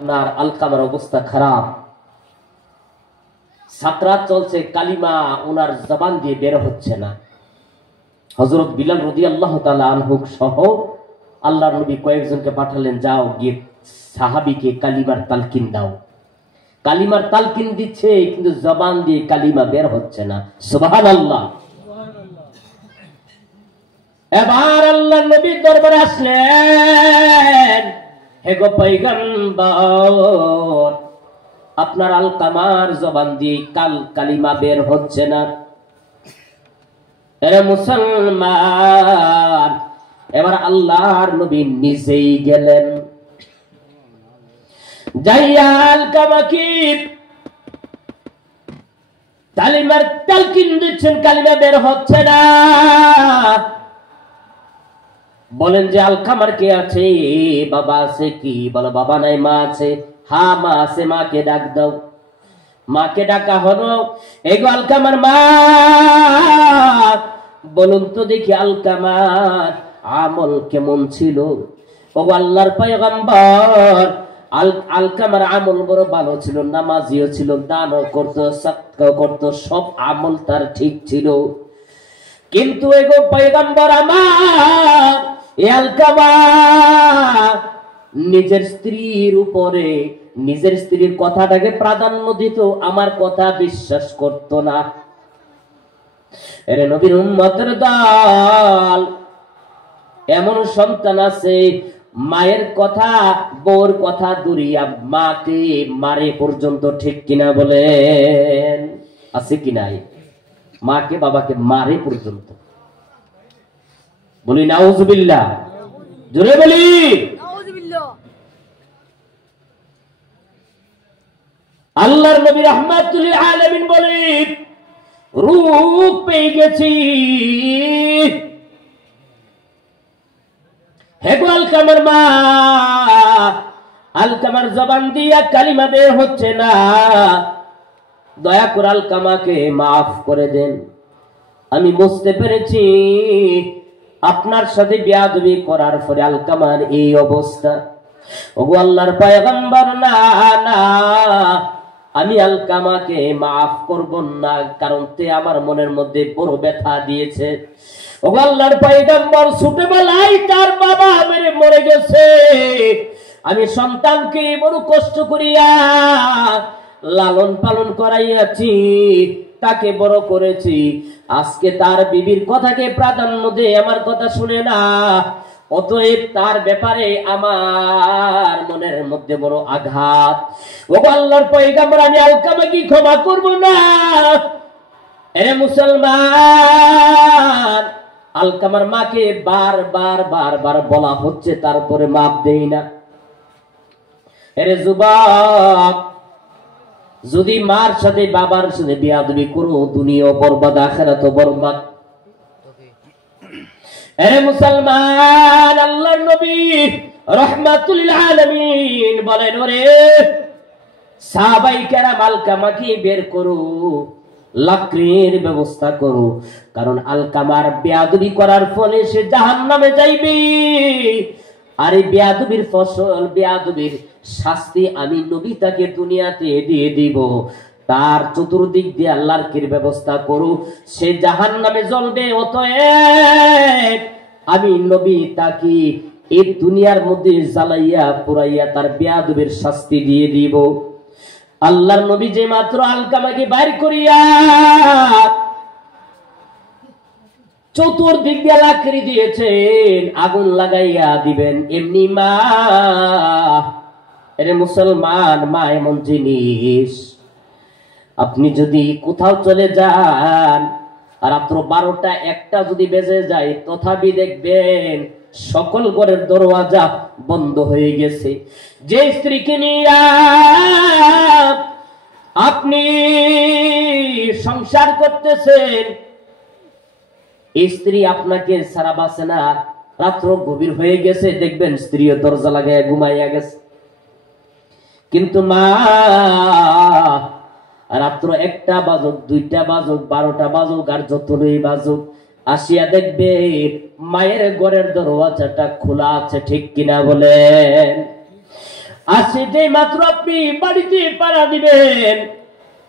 আপনার আলকামার অবস্থা খারাপ, সাকরাত চলছে, কালিমা ওনার জবান দিয়ে বের হচ্ছে না। হযরত বিলাল রাদিয়াল্লাহু তাআলা আনহু সহ আল্লাহর নবী কয়েকজনকে পাঠালেন, যাও গিয়ে সাহাবীকে কালিমার তালকিন দাও। কালিমার তালকিন দিচ্ছে কিন্তু জবান দিয়ে কালিমা বের হচ্ছে না। সুবহানাল্লাহ। এবার আল্লাহর নবী দরবারে আসলেন, হে গো পয়গম্বর, আপনার আলকামার জবান দিয়ে কালিমা বের হচ্ছে না। এরে মুসলমান, এবার আল্লাহর নবী নিজেই গেলেন, যাইয়া আলকামাকে কালিমার তালকিন দিচ্ছেন, কালিমা বের হচ্ছে না। বলেন যে আলকামার কে আছে? বাবা আছে কি? বলো বাবা নাই, মা আছে। হ্যাঁ মা আছে, মাকে ডাক দাও। মাকে ডাকা হলো, এগো আলকামার মা, বলুন তো দেখি আলকামার আমল কেমন ছিল? ও আল্লাহর পয়গম্বর, আলকামার আমল বড় ভালো ছিল, নামাজিও ছিল, দানও করতো, সাদকাও করতো, সব আমল তার ঠিক ছিল। কিন্তু এগো পয়গম্বর আমার, আলকামা নিজের স্ত্রীর উপরে, নিজের স্ত্রীর কথাটাকে প্রাধান্য দিত, আমার কথা বিশ্বাস করত না। এরে নবীর উম্মতের দল, এমন সন্তান আছে মায়ের কথা, বউর কথা দুরিয়া মাকে মারে পর্যন্ত, ঠিক কিনা বলেন? আছে কি নাই? মাকে বাবাকে মারে পর্যন্ত। বলি নাউজুবিল্লাহ, জোরে বলি নাউজুবিল্লাহ। আল্লাহর নবী রাহমাতুল লিল আলামিন বলেন, রূপ পেয়ে গেছি, হে গো আলকামার মা, আলকামার জবান দিয়া কালিমা বের হচ্ছে না, দয়া করে আলকামাকে মাফ করে দেন। আমি বুঝতে পেরেছি আপনার সাথে বেয়াদবি করার পরে আলকামার এই অবস্থা। ওগো আল্লাহর পয়গম্বর, না না, আমি আলকামাকে মাফ করব না, কারণ তে আমার মনের মধ্যে বড় ব্যথা দিয়েছে। ওগো আল্লাহর পয়গম্বর, ছোটবেলায় তার বাবা মেরে মরে গেছে, আমি সন্তানকে বড় কষ্ট করিয়া লালন পালন করাইয়াছি, তাকে বড় করেছি, আজকে তার বিবির কথাকে প্রাধান্য দিয়ে আমার কথা শুনে না, অতএব তার ব্যাপারে আমার মনের মধ্যে বড় আঘাত। ও আল্লাহর পয়গম্বর, আমি আলকামাকে ক্ষমা করব না। এ মুসলমান, আলকামার মাকে বারবার বারবার বলা হচ্ছে, তারপরে মাপ দেই না। এরে যুবক, যদি মার সাথে বাবার সাথে বেয়াদবি করো, দুনিয়া বরবাদ, আখিরাত বরবাদ। এ মুসলমান, আল্লাহর নবী রাহমাতুল লিল আলামিন বলেন, ওরে সাহাবায়ে কেরাম, আলকামাকে বের করো, লাকড়ির ব্যবস্থা করো, কারণ আলকামার বেয়াদবি করার ফলে সে জাহান্নামে যাইবে। আর এই বেয়াদবির ফসল, বেয়াদবির শাস্তি আমি নবী তাকে দুনিয়াতে দিয়ে দিব। তার চতুর্দিক দিয়ে আল্লাহর কি ব্যবস্থা করো, সে জাহান্নামে জ্বলবে। অতএব আমি নবী তাকে এই দুনিয়ার মধ্যে জ্বালাইয়া পুরাইয়া তার বেয়াদবির শাস্তি দিয়ে দিব। আল্লাহর নবী যে মাত্র আলকামাকে বাইর করিয়া চতুর্দিক দিয়ে লাকড়ি দিয়েছেন, আগুন লাগাইয়া দিবেন, এমনি মা, এরে মুসলমান, মা এমন জিনিস, আপনি যদি কোথাও চলে যান, রাত্র 12টা 1টা যদি বেজে যায়, তথাপি দেখবেন সকল ঘরের দরওয়াজা বন্ধ হয়ে গেছে। যে স্ত্রীকে নিয়ে আপনি সংসার করতেছেন, স্ত্রী আপনাকে ছাড়া বাঁচে না, রাত্র গভীর হয়ে গেছে, দেখবেন স্ত্রীও দরজা লাগাইয়া ঘুমাইয়া গেছে। কিন্তু মা, রাত্র 1টা বাজুক, 2টা বাজুক, 12টা বাজুক, আর যতই বাজুক, আসিয়া দেখবে মায়ের ঘরের দরওয়াজাটা খোলা আছে, ঠিক কিনা বলেন? আসে যে মাত্র আপনি বাড়িতে পাড়া দিবেন,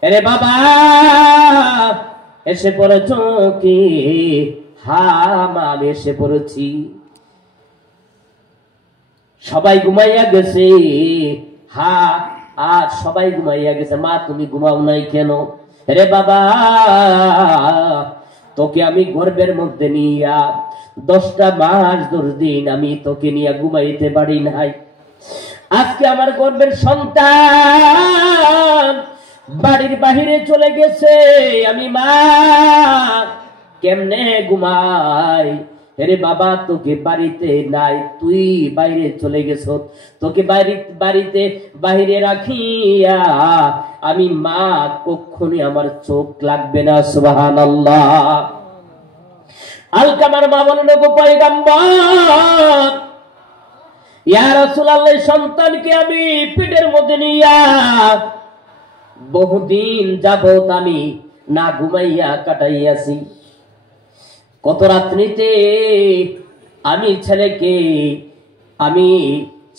আরে বাবা এসে পড়েছ কি? মা আমি এসে পড়েছি। সবাই ঘুমাইয়া গেছে। আর সবাই ঘুমাইয়া গেছে। মা তুমি ঘুমাও নাই কেন? রে বাবা তোকে আমি গর্ভের মধ্যে নিয়া 10টা মাস 10 দিন আমি তোকে নিয়ে ঘুমাইতে পারি নাই। আজকে আমার গর্ভের সন্তান বাড়ির বাহিরে চলে গেছে, আমি মা কেমনে ঘুমাই? রে বাবা তোকে বাড়িতে নাই, তুই বাইরে চলে গেছ, তোকে বাড়িতে বাইরে রাখিয়া আমি মা কখনই আমার চোখ লাগবে না। সুবহানাল্লাহ। আলকামার মা বলেন, গো পয়গম্বর, ইয়া রাসূলুল্লাহ, সন্তানকে আমি পেটের মধ্যে নিয়া বহুদিন যাবত আমি না ঘুমাইয়া কাটাইয়াছি। কত রাত্রিতে আমি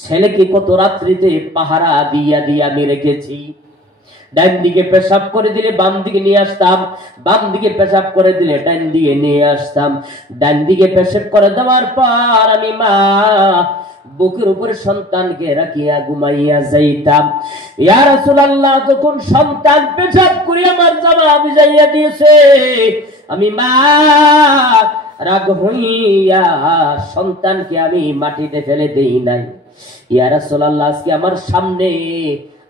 ছেলেকে কত রাত্রিতে পাহারা দিয়া আমি রেখেছি। ডান দিকে পেশাব করে দিলে বাম দিকে নিয়ে আসতাম, বাম দিকে পেশাব করে দিলে ডান দিকে নিয়ে আসতাম। ডান দিকে পেশাব করে দেওয়ার পর আমি মা বুকের উপরে সন্তানকে রাখিয়া ঘুমাইয়া যাইতাম। ইয়া রাসূলুল্লাহ, যখন সন্তান পেশাব করে আমার জামা ভিজাইয়া দিয়েছে, আমি মা রাগ হইয়া সন্তানকে আমি মাটিতে ফেলে দেই নাই। ইয়া রাসূলুল্লাহ, আজকে আমার সামনে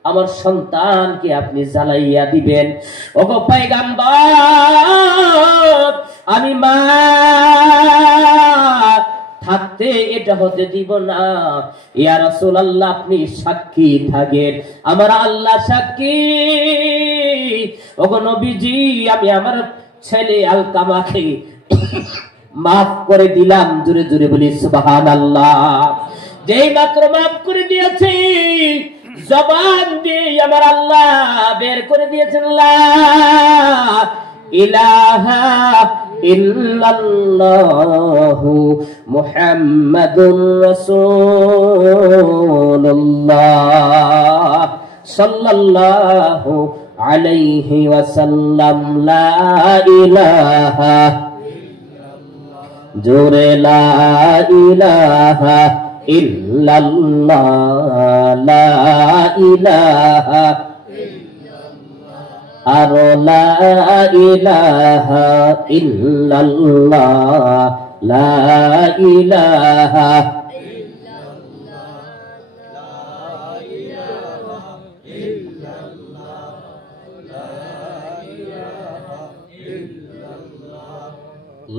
আমার সন্তানকে আপনি জ্বালাইয়া দিবেন। ওগো পয়গম্বর, আমি মা থাকতে এটা হতে দিব না। ইয়া রাসূলুল্লাহ, আপনি সাক্ষী থাকেন, আমার আল্লাহ সাক্ষী। ওগো নবীজি, আমি আমার ছেলে আলকামাকে মাফ করে দিলাম। জোরে জোরে বলি সুবহানাল্লাহ। যেই মাত্র মাফ করে দিয়েছি, জবান দিয়ে আমার আল্লাহ বের করে দিয়েছেন, লা ইলাহা ইল্লাল্লাহু মুহাম্মাদুর রাসূলুল্লাহ সাল্লাল্লাহু আলাইহি ওয়াসাল্লাম। লা ইলাহা জোরে লা ইলাহা ইল্লাল্লাহ, লা ইলাহা আর লা ইলাহা ইল্লাল্লাহ, লা ইলাহা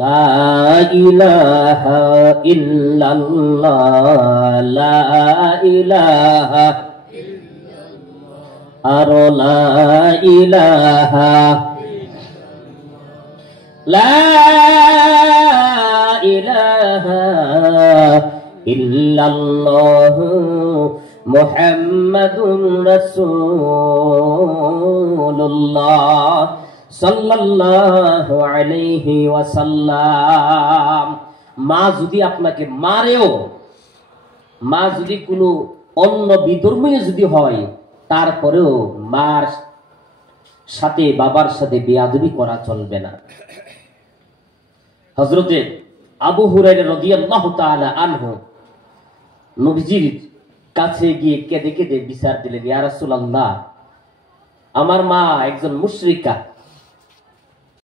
লা ইলাহা ইল্লাল্লাহ, লা ইলাহা আর লা ইলাহা লা ইলাহা ইল্লাল্লাহ মুহাম্মাদুর রাসূলুল্লাহ সাল্লাল্লাহু আলাইহি ওয়াসাল্লাম। মা যদি আপনাকে মারেও, মা যদি কোনো অন্য বিধর্মীয় যদি হয়, তারপরেও মার সাথে বাবার সাথে বেয়াদবি করা চলবে না। হযরতে আবু হুরায়রা রাদিয়াল্লাহু তাআলা আনহু নবীজির কাছে গিয়ে কেঁদে কেঁদে বিচার দিলেন, ইয়া রাসূলুল্লাহ, আমার মা একজন মুশরিকা,